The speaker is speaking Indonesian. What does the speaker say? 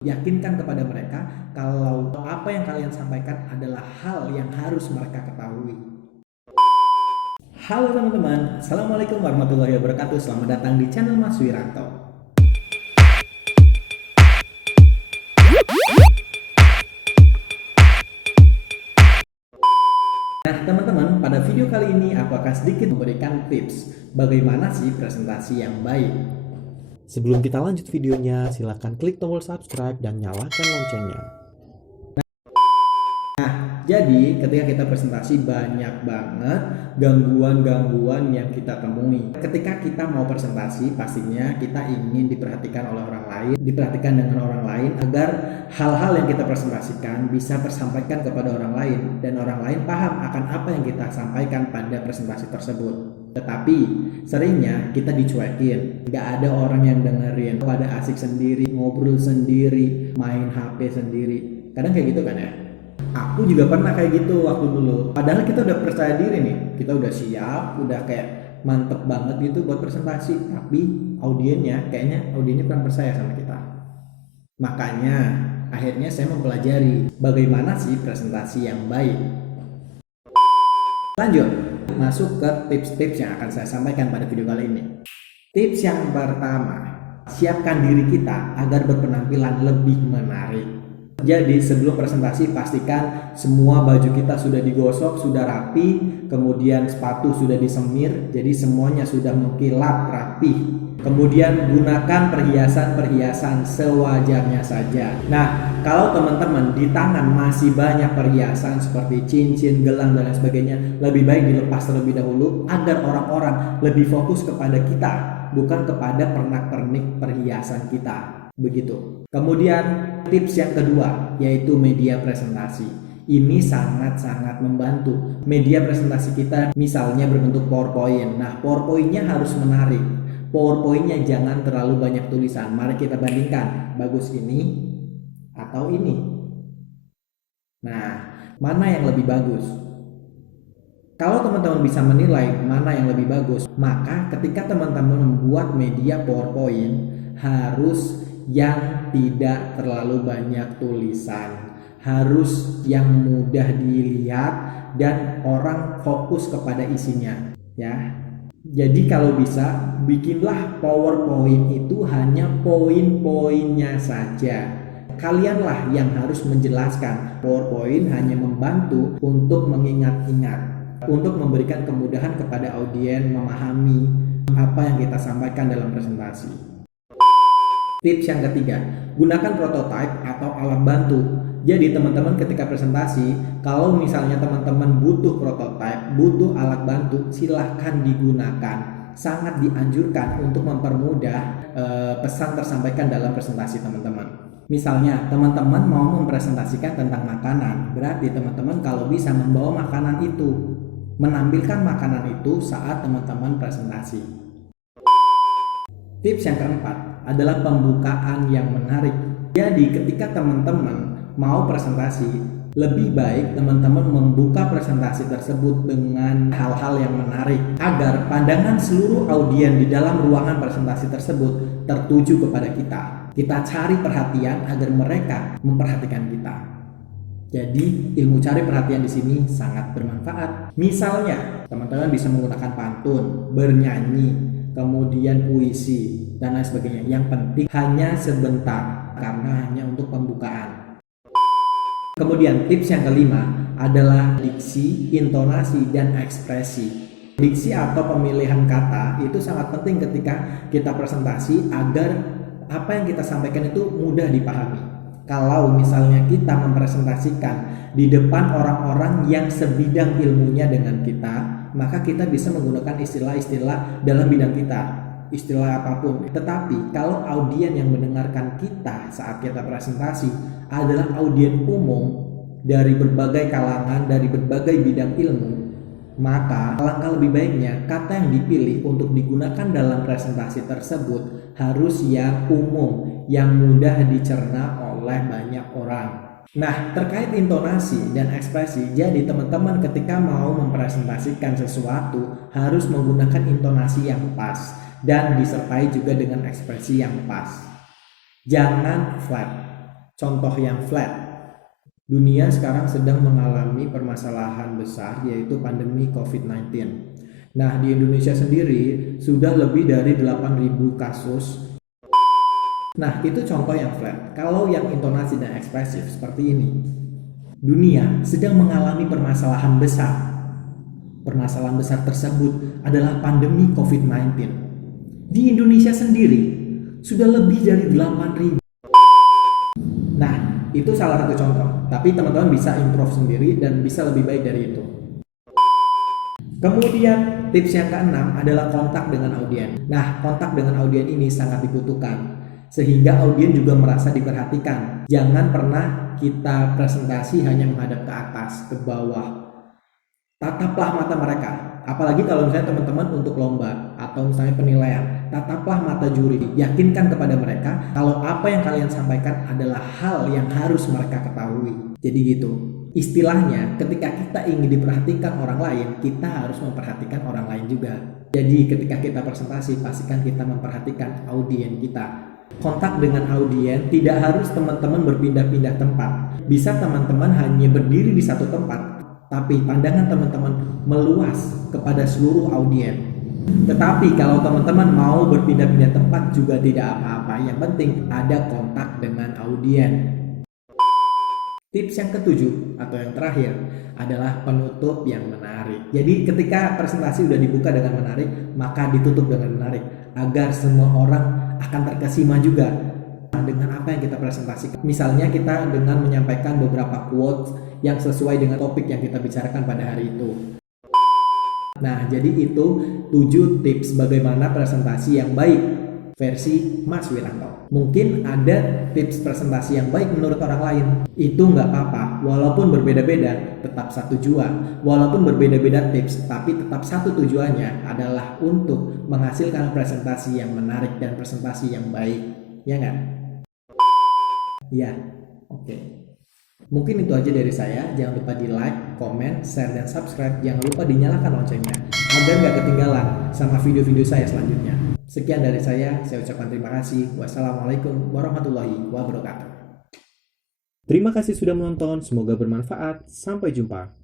Yakinkan kepada mereka kalau apa yang kalian sampaikan adalah hal yang harus mereka ketahui. Halo teman-teman, Assalamualaikum warahmatullahi wabarakatuh. Selamat datang di channel Mas Wiranto. Nah teman-teman, pada video kali ini aku akan sedikit memberikan tips bagaimana sih presentasi yang baik. Sebelum kita lanjut videonya, silahkan klik tombol subscribe dan nyalakan loncengnya. Jadi ketika kita presentasi banyak banget gangguan-gangguan yang kita temui. Ketika kita mau presentasi pastinya kita ingin diperhatikan oleh orang lain, diperhatikan dengan orang lain agar hal-hal yang kita presentasikan bisa tersampaikan kepada orang lain dan orang lain paham akan apa yang kita sampaikan pada presentasi tersebut. Tetapi seringnya kita dicuekin, gak ada orang yang dengerin, pada asik sendiri, ngobrol sendiri, main HP sendiri. Kadang kayak gitu kan ya. Aku juga pernah kayak gitu waktu dulu. Padahal kita udah percaya diri nih, kita udah siap, udah kayak mantep banget gitu buat presentasi. Tapi kayaknya audiennya kurang percaya sama kita. Makanya akhirnya saya mempelajari bagaimana sih presentasi yang baik. Lanjut, masuk ke tips-tips yang akan saya sampaikan pada video kali ini. Tips yang pertama, siapkan diri kita agar berpenampilan lebih menarik. Jadi sebelum presentasi pastikan semua baju kita sudah digosok, sudah rapi, kemudian sepatu sudah disemir, jadi semuanya sudah mengkilap rapi. Kemudian gunakan perhiasan-perhiasan sewajarnya saja. Nah, kalau teman-teman di tangan masih banyak perhiasan seperti cincin, gelang dan lain sebagainya, lebih baik dilepas terlebih dahulu agar orang-orang lebih fokus kepada kita, bukan kepada pernak-pernik perhiasan kita. Begitu. Kemudian tips yang kedua yaitu media presentasi. Ini sangat-sangat membantu. Media presentasi kita misalnya berbentuk PowerPoint. Nah, PowerPoint-nya harus menarik. PowerPoint-nya jangan terlalu banyak tulisan. Mari kita bandingkan, bagus ini atau ini. Nah, mana yang lebih bagus? Kalau teman-teman bisa menilai mana yang lebih bagus, maka ketika teman-teman membuat media PowerPoint harus yang tidak terlalu banyak tulisan, harus yang mudah dilihat dan orang fokus kepada isinya, ya. Jadi kalau bisa bikinlah PowerPoint itu hanya poin-poinnya saja. Kalianlah yang harus menjelaskan. PowerPoint hanya membantu untuk mengingat-ingat, untuk memberikan kemudahan kepada audiens memahami apa yang kita sampaikan dalam presentasi. Tips yang ketiga, gunakan prototype atau alat bantu. Jadi teman-teman ketika presentasi, kalau misalnya teman-teman butuh prototype, butuh alat bantu, silahkan digunakan. Sangat dianjurkan untuk mempermudah pesan tersampaikan dalam presentasi teman-teman. Misalnya teman-teman mau mempresentasikan tentang makanan, berarti teman-teman kalau bisa membawa makanan itu, menampilkan makanan itu saat teman-teman presentasi. Tips yang keempat adalah pembukaan yang menarik. Jadi ketika teman-teman mau presentasi, lebih baik teman-teman membuka presentasi tersebut dengan hal-hal yang menarik agar pandangan seluruh audiens di dalam ruangan presentasi tersebut tertuju kepada kita. Kita cari perhatian agar mereka memperhatikan kita. Jadi ilmu cari perhatian di sini sangat bermanfaat. Misalnya, teman-teman bisa menggunakan pantun, bernyanyi, kemudian puisi dan lain sebagainya. Yang penting hanya sebentar karena hanya untuk pembukaan. Kemudian tips yang kelima adalah diksi, intonasi dan ekspresi. Diksi atau pemilihan kata itu sangat penting ketika kita presentasi agar apa yang kita sampaikan itu mudah dipahami. Kalau misalnya kita mempresentasikan di depan orang-orang yang sebidang ilmunya dengan kita, maka kita bisa menggunakan istilah-istilah dalam bidang kita, istilah apapun. Tetapi kalau audiens yang mendengarkan kita saat kita presentasi adalah audiens umum dari berbagai kalangan, dari berbagai bidang ilmu, maka alangkah lebih baiknya kata yang dipilih untuk digunakan dalam presentasi tersebut harus yang umum, yang mudah dicerna oleh banyak orang. Nah, terkait intonasi dan ekspresi, jadi teman-teman ketika mau mempresentasikan sesuatu harus menggunakan intonasi yang pas dan disertai juga dengan ekspresi yang pas. Jangan flat. contoh yang flat. Dunia sekarang sedang mengalami permasalahan besar yaitu pandemi COVID-19. Nah, di Indonesia sendiri sudah lebih dari 8.000 kasus. Nah, itu contoh yang flat. Kalau yang intonasi dan ekspresif seperti ini. Dunia sedang mengalami permasalahan besar. Permasalahan besar tersebut adalah pandemi COVID-19. Di Indonesia sendiri sudah lebih dari 8.000. Nah, itu salah satu contoh. Tapi teman-teman bisa improve sendiri dan bisa lebih baik dari itu. Kemudian tips yang keenam adalah kontak dengan audien. Nah, kontak dengan audien ini sangat dibutuhkan sehingga audien juga merasa diperhatikan. Jangan pernah kita presentasi hanya menghadap ke atas, ke bawah. Tataplah mata mereka. Apalagi kalau misalnya teman-teman untuk lomba atau misalnya penilaian, tataplah mata juri. Yakinkan kepada mereka kalau apa yang kalian sampaikan adalah hal yang harus mereka ketahui. Jadi gitu. Istilahnya, ketika kita ingin diperhatikan orang lain, kita harus memperhatikan orang lain juga. Jadi ketika kita presentasi, pastikan kita memperhatikan audien kita. Kontak dengan audien tidak harus teman-teman berpindah-pindah tempat. Bisa teman-teman hanya berdiri di satu tempat, tapi pandangan teman-teman meluas kepada seluruh audien. Tetapi kalau teman-teman mau berpindah-pindah tempat juga tidak apa-apa. Yang penting ada kontak dengan audien. Tips yang ketujuh atau yang terakhir adalah penutup yang menarik. Jadi ketika presentasi sudah dibuka dengan menarik, maka ditutup dengan menarik agar semua orang akan terkesima juga dengan apa yang kita presentasikan. Misalnya kita dengan menyampaikan beberapa quotes yang sesuai dengan topik yang kita bicarakan pada hari itu. Nah, jadi itu 7 tips bagaimana presentasi yang baik versi Mas Wiranto. Mungkin ada tips presentasi yang baik menurut orang lain. Itu nggak apa-apa, walaupun berbeda-beda, tetap satu tujuan. Walaupun berbeda-beda tips, tapi tetap satu tujuannya adalah untuk menghasilkan presentasi yang menarik dan presentasi yang baik. Ya nggak? Ya, oke. Mungkin itu aja dari saya. Jangan lupa di like, komen, share, dan subscribe. Jangan lupa dinyalakan loncengnya agar nggak ketinggalan sama video-video saya selanjutnya. Sekian dari saya ucapkan terima kasih. Wassalamualaikum warahmatullahi wabarakatuh. Terima kasih sudah menonton, semoga bermanfaat. Sampai jumpa.